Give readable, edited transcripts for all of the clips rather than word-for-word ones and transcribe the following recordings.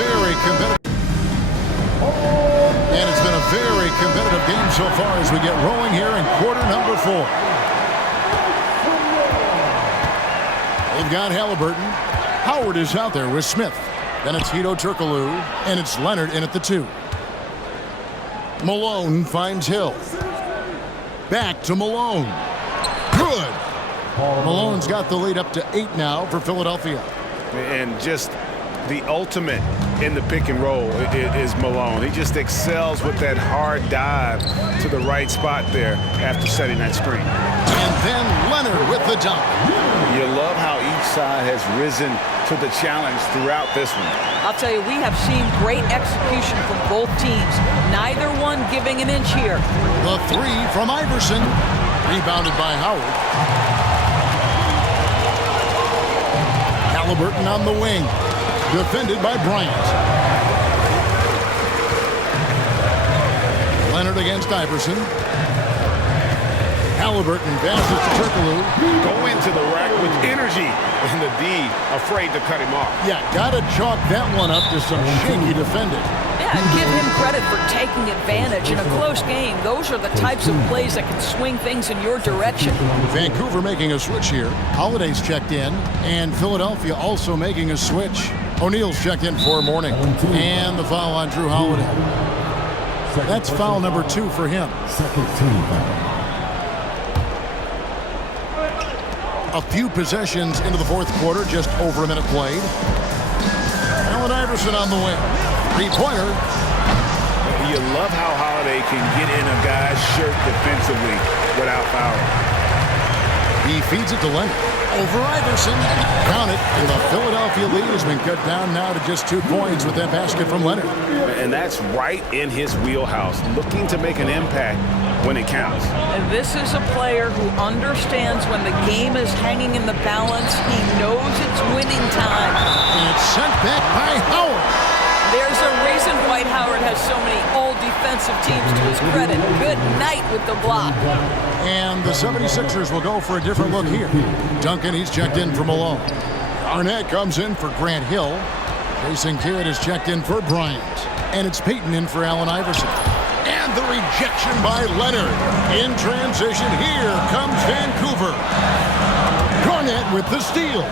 very competitive. And it's been a very competitive game so far as we get rolling here in quarter number 4. They've got Halliburton. Howard is out there with Smith. Then it's Hito Turkoglu, and it's Leonard in at the 2. Malone finds Hill. Back to Malone. Good. Malone's got the lead up to 8 now for Philadelphia. And just the ultimate in the pick and roll is Malone. He just excels with that hard dive to the right spot there after setting that screen. And then Leonard with the dunk. You love how each side has risen to the challenge throughout this one. I'll tell you, we have seen great execution from both teams. Neither one giving an inch here. The 3 from Iverson. Rebounded by Howard. Halliburton on the wing. Defended by Bryant. Leonard against Iverson. Halliburton passes to Turkoglu. Go into the rack with energy. And the D afraid to cut him off. Yeah, gotta chalk that one up to some shaky defending. Yeah, and give him credit for taking advantage in a close game. Those are the types of plays that can swing things in your direction. Vancouver making a switch here. Holiday's checked in, and Philadelphia also making a switch. O'Neal's checked in for Morning, and the foul on Drew Holiday. That's foul number 2 for him. Second team foul. A few possessions into the 4th quarter, just over a minute played. Allen Iverson on the wing. 3-pointer. You love how Holiday can get in a guy's shirt defensively without fouling. He feeds it to Leonard. Over Iverson. Count it. And the Philadelphia lead has been cut down now to just 2 points with that basket from Leonard. And that's right in his wheelhouse, looking to make an impact when it counts. And this is a player who understands when the game is hanging in the balance. He knows it's winning time. And it's sent back by Howard. There's a reason Dwight Howard has so many all-defensive teams to his credit. Good night with the block. And the 76ers will go for a different look here. Duncan, he's checked in for Malone. Arnett comes in for Grant Hill. Jason Kidd is checked in for Bryant. And it's Peyton in for Allen Iverson. And the rejection by Leonard. In transition, here comes Vancouver. Garnett with the steal.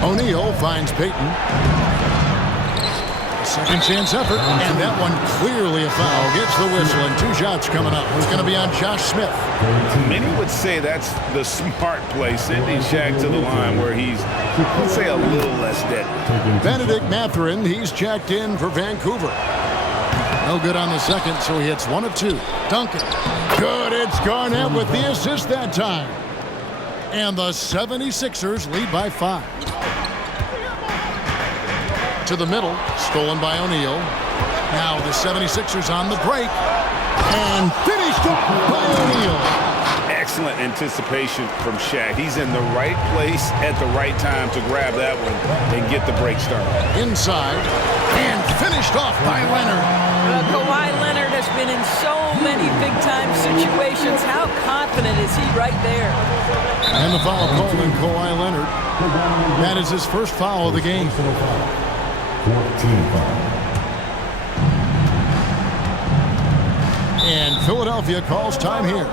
O'Neal finds Peyton. Second chance effort, and that one clearly a foul. Gets the whistle, and 2 shots coming up. It's going to be on Josh Smith. Many would say that's the smart play, sending Shaq to the line where he's, let's say, a little less deadly. Benedict Mathurin, he's checked in for Vancouver. No good on the second, so he hits 1 of 2. Duncan. Good, it's Garnett with the assist that time. And the 76ers lead by 5. To the middle, stolen by O'Neal. Now the 76ers on the break. And finished off by O'Neal. Excellent anticipation from Shaq. He's in the right place at the right time to grab that one and get the break started. Inside, and finished off by Leonard. Kawhi Leonard has been in so many big-time situations. How confident is he right there? And the foul called on Kawhi Leonard. That is his first foul of the game. 14 foul. And Philadelphia calls time here.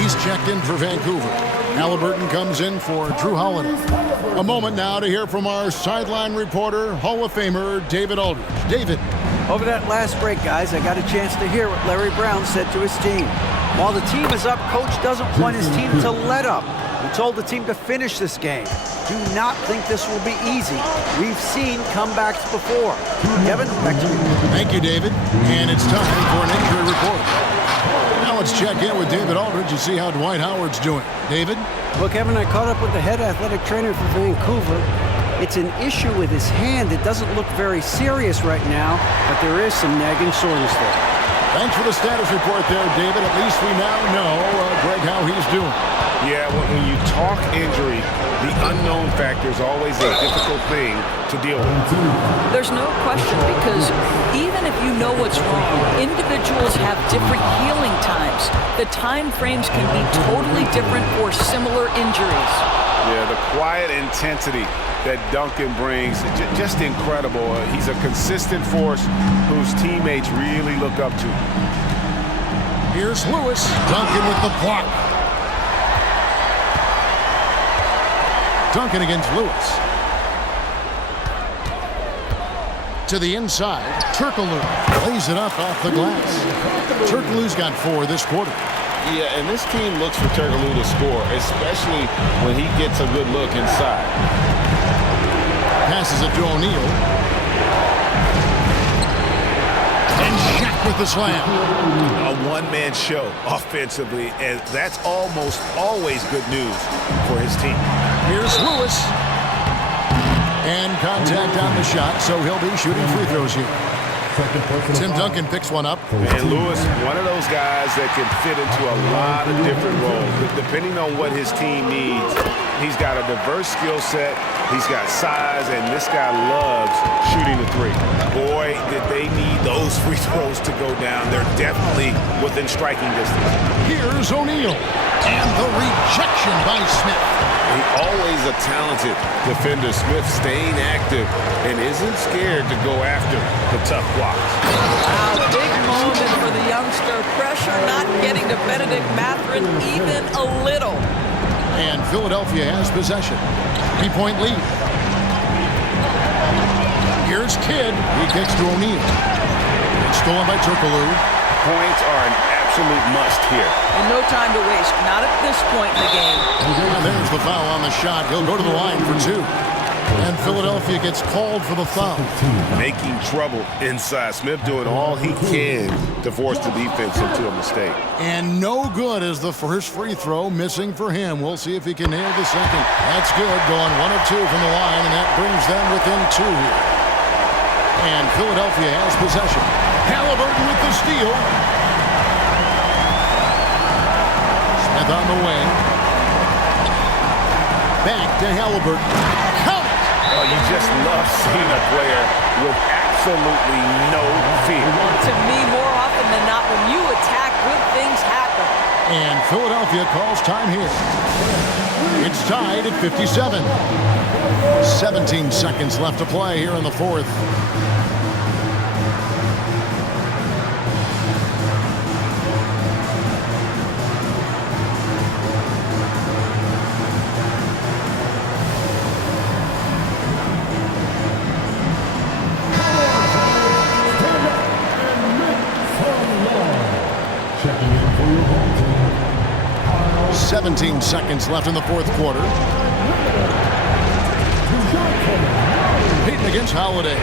He's checked in for Vancouver. Halliburton comes in for Drew Holiday. A moment now to hear from our sideline reporter, Hall of Famer David Aldridge. David. Over that last break, guys, I got a chance to hear what Larry Brown said to his team. While the team is up, Coach doesn't want his team to let up. He told the team to finish this game. do not think this will be easy. We've seen comebacks before. Kevin, back to you. Thank you, David. And it's time for an injury report. Now let's check in with David Aldridge and see how Dwight Howard's doing. David? Well, Kevin, I caught up with the head athletic trainer for Vancouver. It's an issue with his hand. It doesn't look very serious right now, but there is some nagging soreness there. Thanks for the status report there, David. At least we now know, Greg, how he's doing. Yeah, when you talk injury, the unknown factor is always a difficult thing to deal with. There's no question, because even if you know what's wrong, individuals have different healing times. The time frames can be totally different for similar injuries. Yeah, the quiet intensity that Duncan brings, just incredible. He's a consistent force whose teammates really look up to. Here's Lewis. Duncan with the block. Duncan against Lewis. To the inside, Turkoglu lays it up off the glass. Turkoglu's got 4 this quarter. Yeah, and this team looks for Turkoglu to score, especially when he gets a good look inside. Passes it to O'Neal. And Shaq with the slam. A one-man show offensively, and that's almost always good news for his team. Here's Lewis. And contact on the shot, so he'll be shooting free throws here. Tim Duncan picks one up. And Lewis, one of those guys that can fit into a lot of different roles. Depending on what his team needs, he's got a diverse skill set. He's got size, and this guy loves shooting the three. Boy, did they need those free throws to go down. They're definitely within striking distance. Here's O'Neal. And the rejection by Smith. Always a talented defender. Smith staying active and isn't scared to go after the tough blocks. Wow, big moment for the youngster. Pressure not getting to Benedict Mathurin even a little. And Philadelphia has possession. 3-point lead. Here's Kidd. He kicks to O'Neal. It's stolen by Turkoglu. Points are an absolute must here. And no time to waste, not at this point in the game. And there's the foul on the shot. He'll go to the line for 2. And Philadelphia gets called for the foul. Making trouble inside. Smith doing all he can to force the defense into a mistake. And no good as the first free throw missing for him. We'll see if he can nail the second. That's good, going 1 of 2 from the line, and that brings them within 2 here. And Philadelphia has possession. Halliburton with the steal. Smith on the wing. Back to Halliburton. Count it! Oh, you just love seeing a player with absolutely no fear. To me, more often than not, when you attack, good things happen. And Philadelphia calls time here. It's tied at 57. 17 seconds left to play here in the 4th. Checking in for your home team. 17 seconds left in the 4th quarter. Payton against Holiday.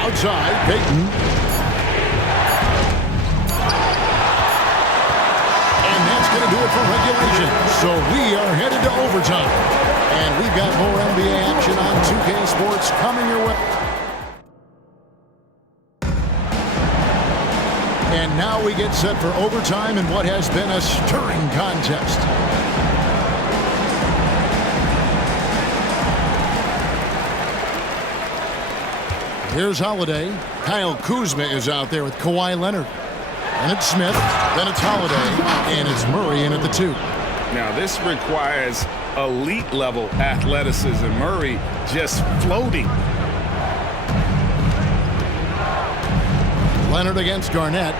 Outside, Payton. And that's going to do it for regulation. So we are headed to overtime. And we've got more NBA action on 2K Sports coming your way. And now we get set for overtime in what has been a stirring contest. Here's Holiday. Kyle Kuzma is out there with Kawhi Leonard. And it's Smith, then it's Holiday, and it's Murray in at the 2. Now this requires elite level athleticism. Murray just floating. Leonard against Garnett.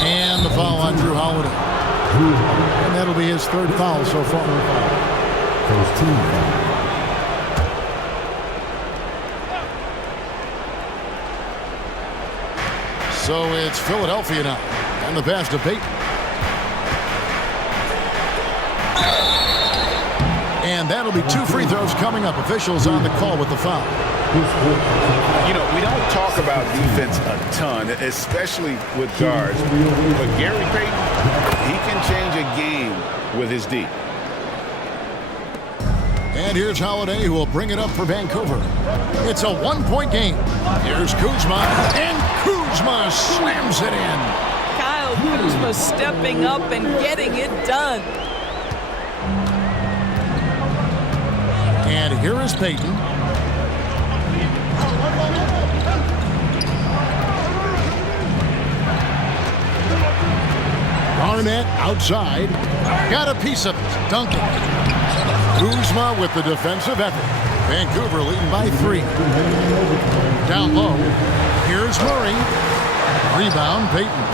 And the foul on Drew Holiday. And that'll be his 3rd foul so far. First team foul. So it's Philadelphia now. And the pass to Payton. And that'll be 2 free throws coming up. Officials on the call with the foul. You know, we don't talk about defense a ton, especially with guards. But Gary Payton, he can change a game with his D. And here's Holiday, who will bring it up for Vancouver. It's a 1-point game. Here's Kuzma, and Kuzma slams it in. Kyle Kuzma stepping up and getting it done. And here is Payton. Barnett outside. Got a piece of it. Duncan. Kuzma with the defensive effort. Vancouver leading by 3. Down low. Here's Murray. Rebound, Payton.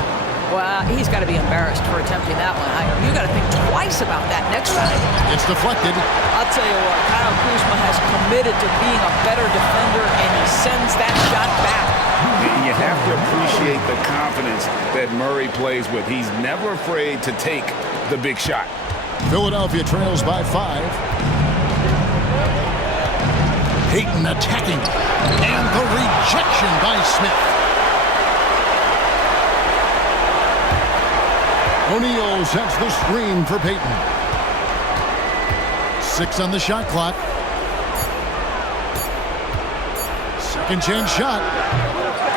Well, he's got to be embarrassed for attempting that one. You got to think twice about that next time. It's deflected. I'll tell you what, Kyle Kuzma has committed to being a better defender, and he sends that shot back. And you have to appreciate the confidence that Murray plays with. He's never afraid to take the big shot. Philadelphia trails by 5. Payton attacking. And the rejection by Smith. O'Neal sets the screen for Payton. 6 on the shot clock. Second chance shot.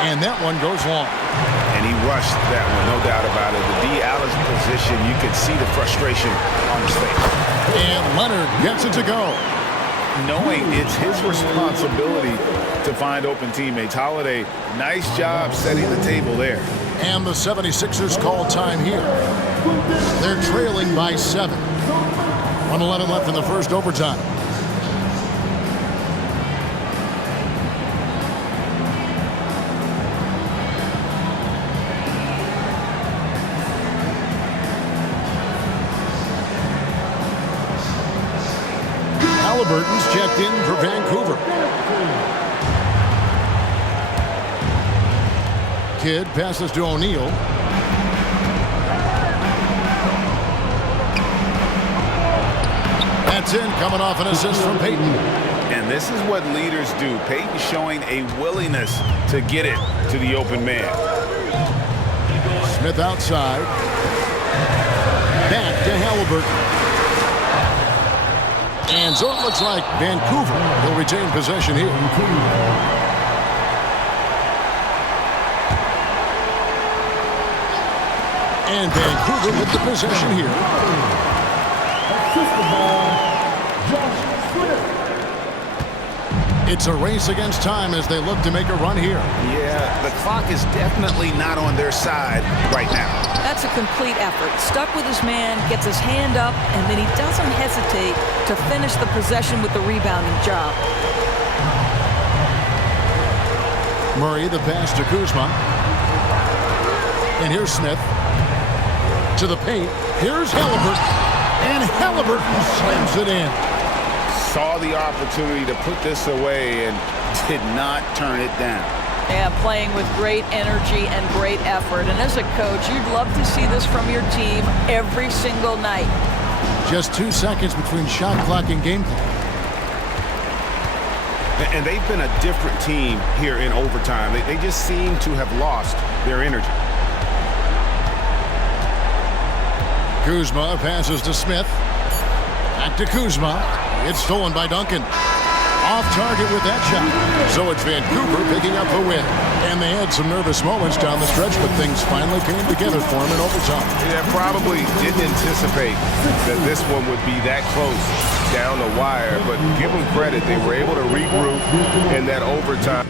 And that one goes long. And he rushed that one, no doubt about it. The D out of position, you could see the frustration on his face. And Leonard gets it to go. Knowing it's his responsibility to find open teammates. Holiday, nice job setting the table there. And the 76ers call time here. They're trailing by 7. 1:11 left in the first overtime. Halliburton's checked in for Vancouver. Kidd passes to O'Neal. That's in, coming off an assist from Payton. And this is what leaders do. Payton showing a willingness to get it to the open man. Smith outside. Back to Halliburton. And so it looks like Vancouver will retain possession here. And Vancouver with the possession here. It's a race against time as they look to make a run here. Yeah, the clock is definitely not on their side right now. That's a complete effort. Stuck with his man, gets his hand up, and then he doesn't hesitate to finish the possession with the rebounding job. Murray, the pass to Kuzma. And here's Smith. To the paint. Here's Halliburton. And Halliburton slams it in. Saw the opportunity to put this away and did not turn it down. Yeah, playing with great energy and great effort. And as a coach, you'd love to see this from your team every single night. Just 2 seconds between shot clock and game clock. And they've been a different team here in overtime. They just seem to have lost their energy. Kuzma passes to Smith. Back to Kuzma. It's stolen by Duncan. Off target with that shot. So it's Vancouver picking up the win. And they had some nervous moments down the stretch, but things finally came together for them in overtime. Yeah, probably didn't anticipate that this one would be that close down the wire, but give them credit. They were able to regroup in that overtime.